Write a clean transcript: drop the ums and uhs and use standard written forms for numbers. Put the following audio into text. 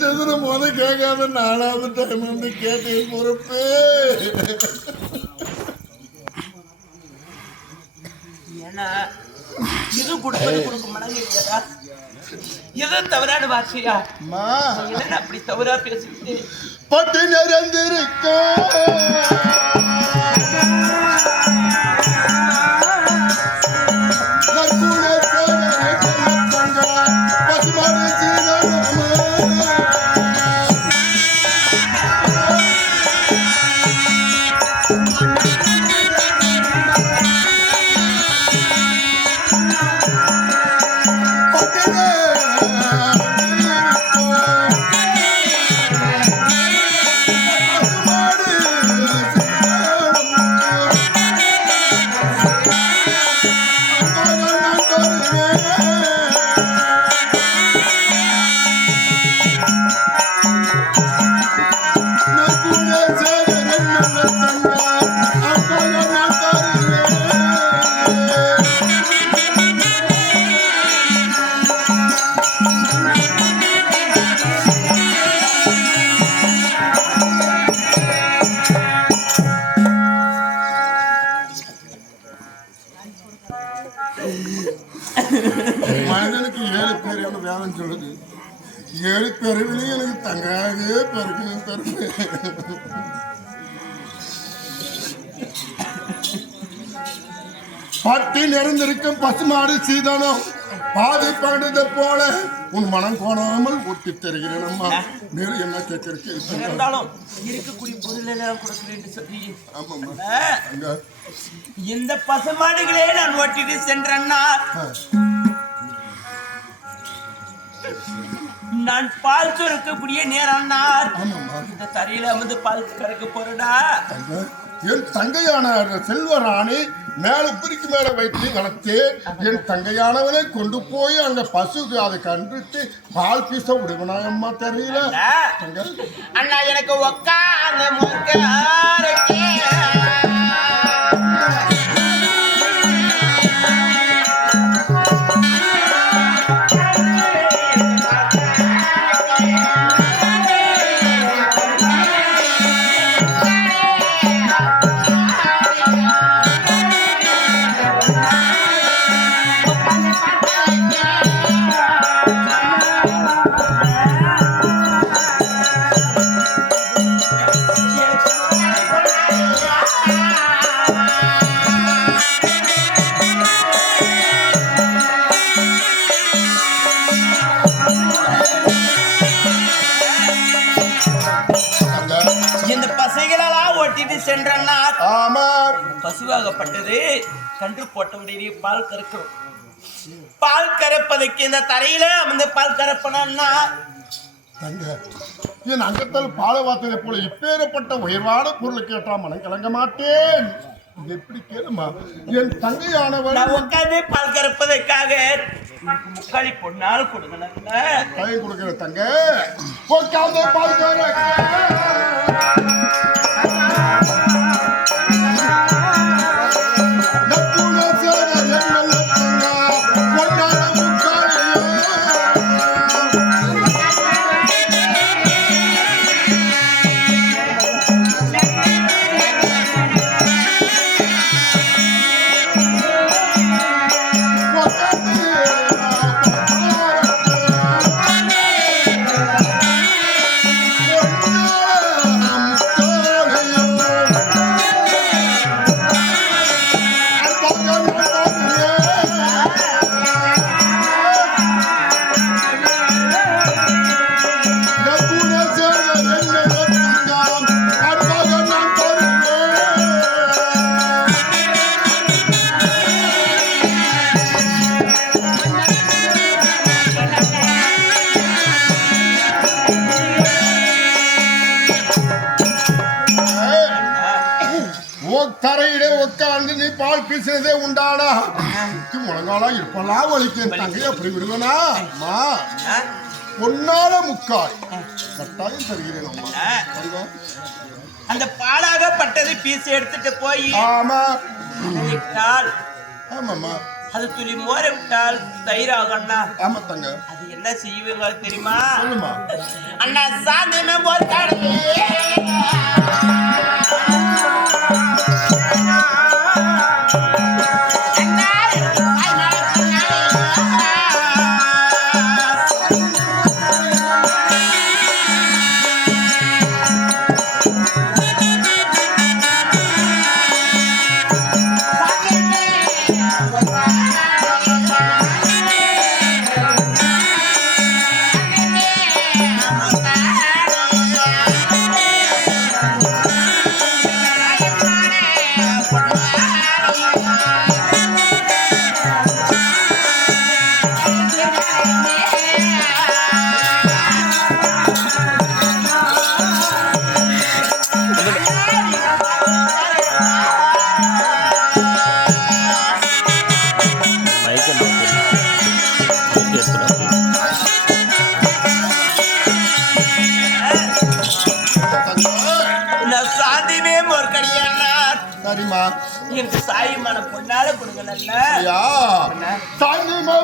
முத கேட்காத நாலாவது டைம் வந்து கேட்டேன் பொறுப்பு. ஏன்னா இது கொடுக்க மனங்க இல்லையா? எதோ தவறான வார்த்தையா? என்ன அப்படி தவறா பேசிட்டு பட்டு நிறைந்திருக்க மனிதனுக்கு 7 பேர் வேலைன்னு சொல்லுது. 7 பேருவிலையும் எனக்கு தங்காதே பெருக்கணும் தருது. பட்டி நிறைந்திருக்கும் பசுமாடு சீதனம் பாதி படுத போல உன் மனம் கோணாமல் ஒட்டி தருகிறேன். அம்மா மேல என்ன கேட்கறதுக்கு இருக்கக்கூடிய பொருளெல்லாம் கொடுக்கிறேன் சொல்லி இந்த பசுமாடுகளே நான் ஒட்டிட்டு சென்றேன்னா நான் பால் சுரக்கக்கூடிய நேரம் இந்த தரையில வந்து பால் கறக்க போறடா. என் தங்கையான செல்வராணி மேல பிரிக்கு மேல வைத்து வளர்த்து என் தங்கையானவனை கொண்டு போய் அங்க பசுக்கு அதை கண்டுட்டு பால் பீச விடுவனாயம்மா தெரியல. அண்ணா எனக்கு உக்காந்து சென்றா பசுவாகப்பட்டது கன்று போட்டவுடைய பால் கறக்கும். பால் கறப்பதற்கு இந்த தரையில அந்த பால் கறப்பனா என் அங்கத்தில் பாலை வார்த்தை போல இப்பேறப்பட்ட உயர்வான பொருள் கேட்டா மனம் கலங்க மாட்டேன். எப்படி கேளுமா என் தங்கையானவள் உட்காந்து பால் கறப்பதற்காக முக்காளி பொண்ணால் கொடுக்கணும் கை கொடுக்கிற தங்க உட்காந்து பால் தரையிலே உட்காந்து நீ பால் பீசுறதே உண்டானா முழங்காலா இருப்பெல்லாம் வலிக்கும் தங்கை அப்படி விடுவேனா அம்மா பொன்னால முக்காய் கட்டாயம் தருகிறேன் அம்மா. அந்த பாலாகப்பட்டதை பீஸ் எடுத்துட்டு போய் ஆமா ஆமாம்மா அது துளி மோர விட்டால் தயிர் ஆகும் அண்ணா. ஆமா தங்க. அது என்ன செய்வீங்க தெரியுமா சொல்லுமா. அண்ணா? சாந்தமே மோர் கடலே சாந்திமே மோர் கடியா. சரிம்மா. எனக்கு சாயமான பொண்ணால கொடுங்க. சாயந்தரமா